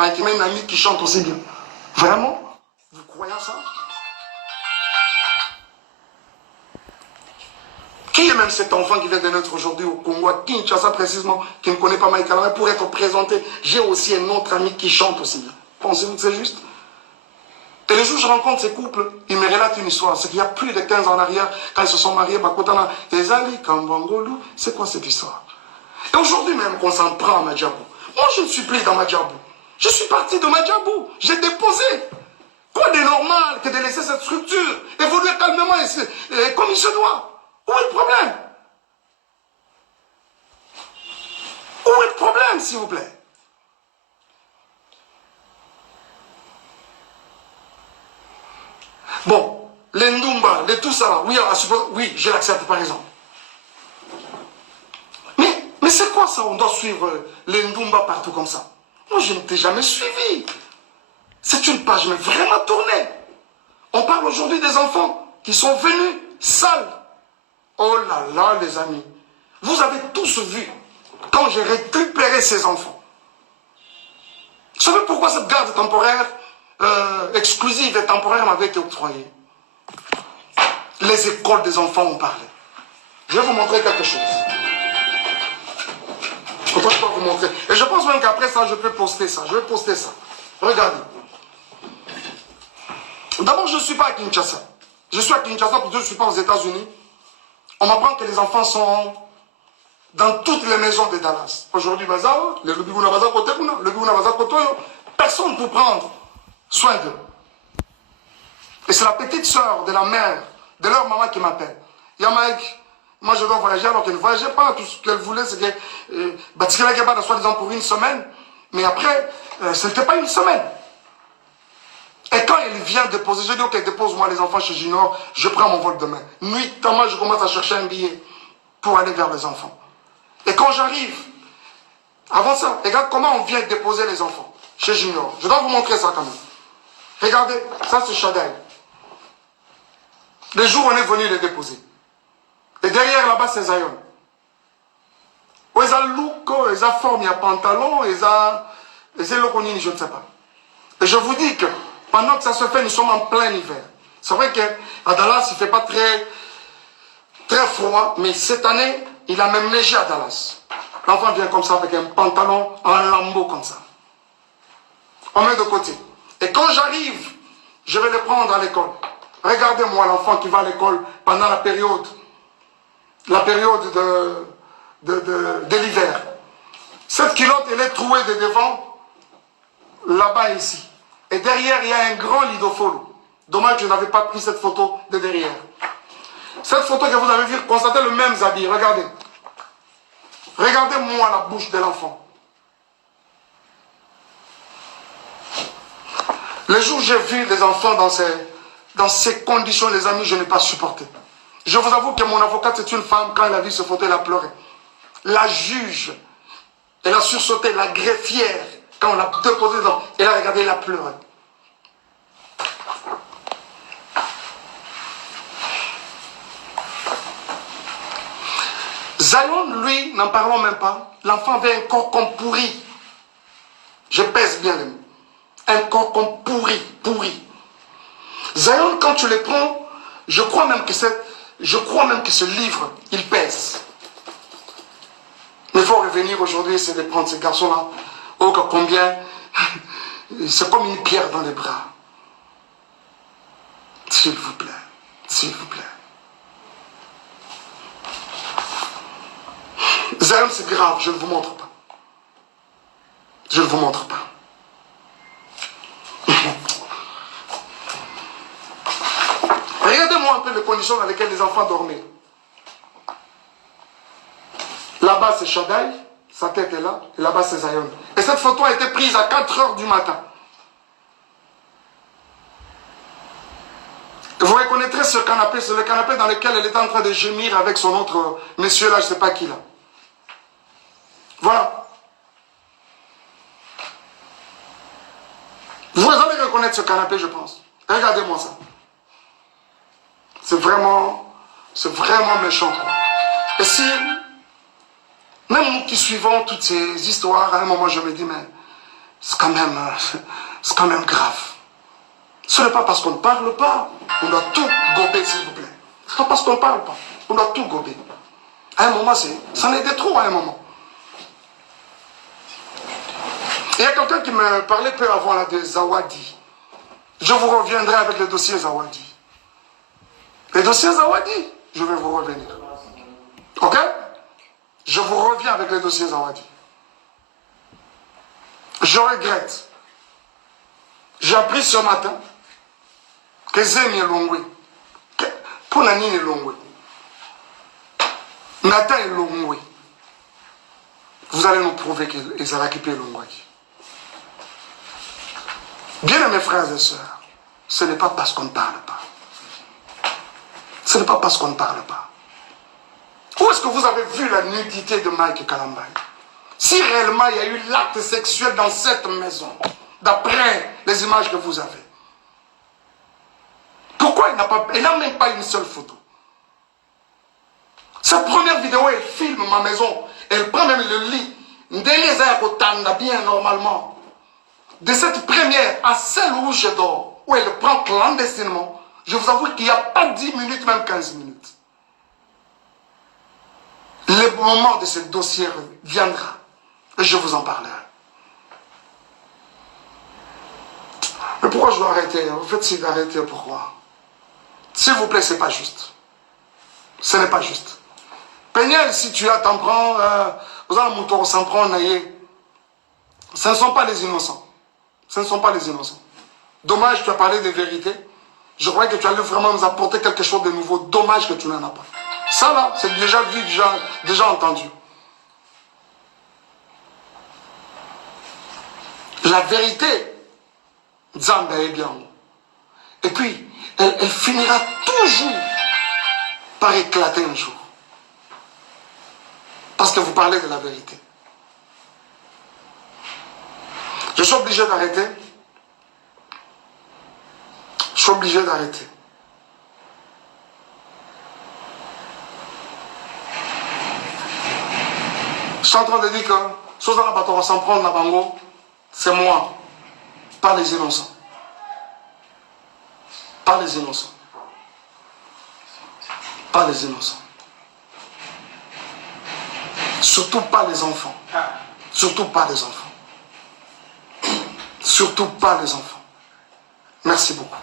Mike, il y a une amie qui chante aussi bien. Vraiment? Vous croyez ça? Qui est même cet enfant qui vient de naître aujourd'hui au Congo, à Kinshasa précisément, qui ne connaît pas Mike Alama, pour être présenté? J'ai aussi un autre ami qui chante aussi bien. Pensez-vous que c'est juste? Et le jour où je rencontre ces couples, ils me relatent une histoire. C'est qu'il y a plus de 15 ans en arrière, quand ils se sont mariés, Bakotana, Ezali, Kambangolu, c'est quoi cette histoire? Et aujourd'hui même qu'on s'en prend à Madjabou. Moi, je ne suis plus dans Madjabou. Je suis parti de Madjabou. J'ai déposé. Quoi de normal que de laisser cette structure évoluer calmement et comme il se doit? Où est le problème? Où est le problème, s'il vous plaît? Bon, les Ndumba, les tout ça, oui, oui, je l'accepte par exemple. Mais c'est quoi ça? On doit suivre les Ndumba partout comme ça? Moi, je ne t'ai jamais suivi. C'est une page mais vraiment tournée. On parle aujourd'hui des enfants qui sont venus sales. Oh là là, les amis. Vous avez tous vu quand j'ai récupéré ces enfants. Vous savez pourquoi cette garde temporaire exclusive et temporaire m'avait été octroyée? Les écoles des enfants ont parlé. Je vais vous montrer quelque chose. Je peux vous montrer. Et je pense même qu'après ça, je peux poster ça. Je vais poster ça. Regardez. D'abord, je ne suis pas à Kinshasa. Je suis à Kinshasa parce que je ne suis pas aux États-Unis. On m'apprend que les enfants sont dans toutes les maisons de Dallas. Aujourd'hui, personne pour prendre soin d'eux. Et c'est la petite soeur de la mère, de leur maman qui m'appelle. Yamaïk, moi je dois voyager alors qu'elle ne voyageait pas. Tout ce qu'elle voulait, c'est que soi-disant pour une semaine. Mais après, ce n'était pas une semaine. Et quand il vient déposer, je dis ok, dépose-moi les enfants chez Junior, je prends mon vol demain. Nuitamment, je commence à chercher un billet pour aller vers les enfants. Et quand j'arrive, avant ça, regarde comment on vient déposer les enfants chez Junior. Je dois vous montrer ça quand même. Regardez, ça c'est Shadai. Les jours où on est venu les déposer. Et derrière là-bas c'est Zion. Où ils ont look, ils ont forme, il y a pantalon, ils ont lokonini, je ne sais pas. Et je vous dis que pendant que ça se fait, nous sommes en plein hiver. C'est vrai qu'à Dallas, il ne fait pas très froid, mais cette année, il a même neigé à Dallas. L'enfant vient comme ça avec un pantalon en lambeau comme ça. On met de côté. Et quand j'arrive, je vais le prendre à l'école. Regardez-moi l'enfant qui va à l'école pendant la période de l'hiver. Cette culotte, elle est trouée de devant, là-bas ici. Et derrière, il y a un grand lidofolo. Dommage que je n'avais pas pris cette photo de derrière. Cette photo que vous avez vue, constatez le même habit. Regardez. Regardez-moi la bouche de l'enfant. Le jour où j'ai vu les enfants dans ces conditions, les amis, je n'ai pas supporté. Je vous avoue que mon avocate, c'est une femme, quand elle a vu ce photo, elle a pleuré. La juge, elle a sursauté, la greffière, quand on l'a déposé dedans, elle a regardé, elle a pleuré. Zion, lui, n'en parlons même pas. L'enfant avait un corps comme pourri. Je pèse bien les mots. Un corps comme pourri. Zion, quand tu le prends, je crois même que ce livre, il pèse. Mais il faut revenir aujourd'hui, c'est de prendre ces garçons-là. Oh, combien. C'est comme une pierre dans les bras. S'il vous plaît. S'il vous plaît. Zion, c'est grave, je ne vous montre pas. Je ne vous montre pas. Regardez-moi un peu les conditions dans lesquelles les enfants dormaient. Là-bas, c'est Shadai, sa tête est là, et là-bas, c'est Zion. Et cette photo a été prise à 4 h du matin. Vous reconnaîtrez ce canapé, c'est le canapé dans lequel elle était en train de gémir avec son autre monsieur là, je ne sais pas qui là. Voilà. Vous allez reconnaître ce canapé, je pense. Regardez-moi ça. C'est vraiment méchant, quoi. Et si, même nous qui suivons toutes ces histoires, à un moment je me dis, mais c'est quand même grave. Ce n'est pas parce qu'on ne parle pas, on doit tout gober, s'il vous plaît. Ce n'est pas parce qu'on ne parle pas, on doit tout gober. À un moment, c'en était trop à un moment. Il y a quelqu'un qui me parlait peu avant là, de Zawadi. Je vous reviendrai avec le dossier Zawadi. Les dossiers Zawadi, je vais vous revenir. Ok? Je vous reviens avec les dossiers Zawadi. Je regrette. J'ai appris ce matin que Zemi est Longwe. Pour Nani est Longwe. Nathan est Longwe. Vous allez nous prouver qu'ils ont récupéré Longwe. Bien mes frères et sœurs, ce n'est pas parce qu'on ne parle pas. Ce n'est pas parce qu'on ne parle pas. Où est-ce que vous avez vu la nudité de Mike Kalambay? Si réellement il y a eu l'acte sexuel dans cette maison, d'après les images que vous avez, pourquoi il n'a même pas une seule photo? Sa première vidéo, elle filme ma maison, elle prend même le lit. Bien normalement. De cette première à celle où je dors, où elle prend clandestinement, je vous avoue qu'il n'y a pas 10 minutes, même 15 minutes. Le moment de ce dossier viendra et je vous en parlerai. Mais pourquoi je dois arrêter? Vous faites si d'arrêter, pourquoi? S'il vous plaît, ce n'est pas juste. Ce n'est pas juste. Peignel, si tu as t'en prends, vous allez mon s'en prendre, ce ne sont pas les innocents. Ce ne sont pas les innocents. Dommage, tu as parlé de vérité. Je croyais que tu allais vraiment nous apporter quelque chose de nouveau. Dommage que tu n'en as pas. Ça là, c'est déjà vu, déjà entendu. La vérité, Zamba est bien. Et puis, elle finira toujours par éclater un jour. Parce que vous parlez de la vérité. Je suis obligé d'arrêter. Je suis obligé d'arrêter. Je suis en train de dire que Sozana Batora s'en prendre la bango, c'est moi, pas les innocents. Pas les innocents. Pas les innocents. Surtout pas les enfants. Surtout pas les enfants. Surtout pas les enfants. Merci beaucoup.